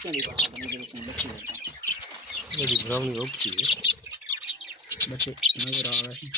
बच्चे नहीं बना देंगे बिल्कुल बच्चे नहीं मेरी ब्राउनी ओपी है बच्चे नजर आ रहे हैं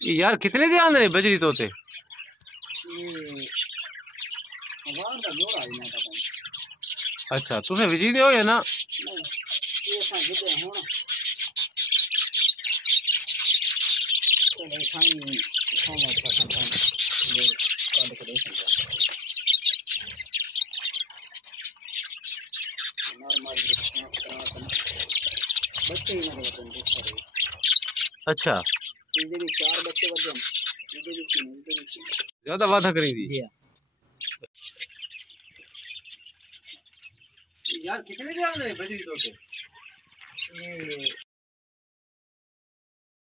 यार कितने ध्यान रहे बजरी तोते ये आवाज का जोर आई ना पता अच्छा तुसे विजी दे हो या ना नहीं ये सा गिदे हो ना तो खाई खावा का ये काल को देख सकते नॉर्मल बच्चे ही ना करते हैं अच्छा इधर भी 4 बच्चे बच गए इधर भी 3 इधर भी 3 ज्यादा वादा करी थी जी यार कितने ध्यान रहे बजरी तोते ये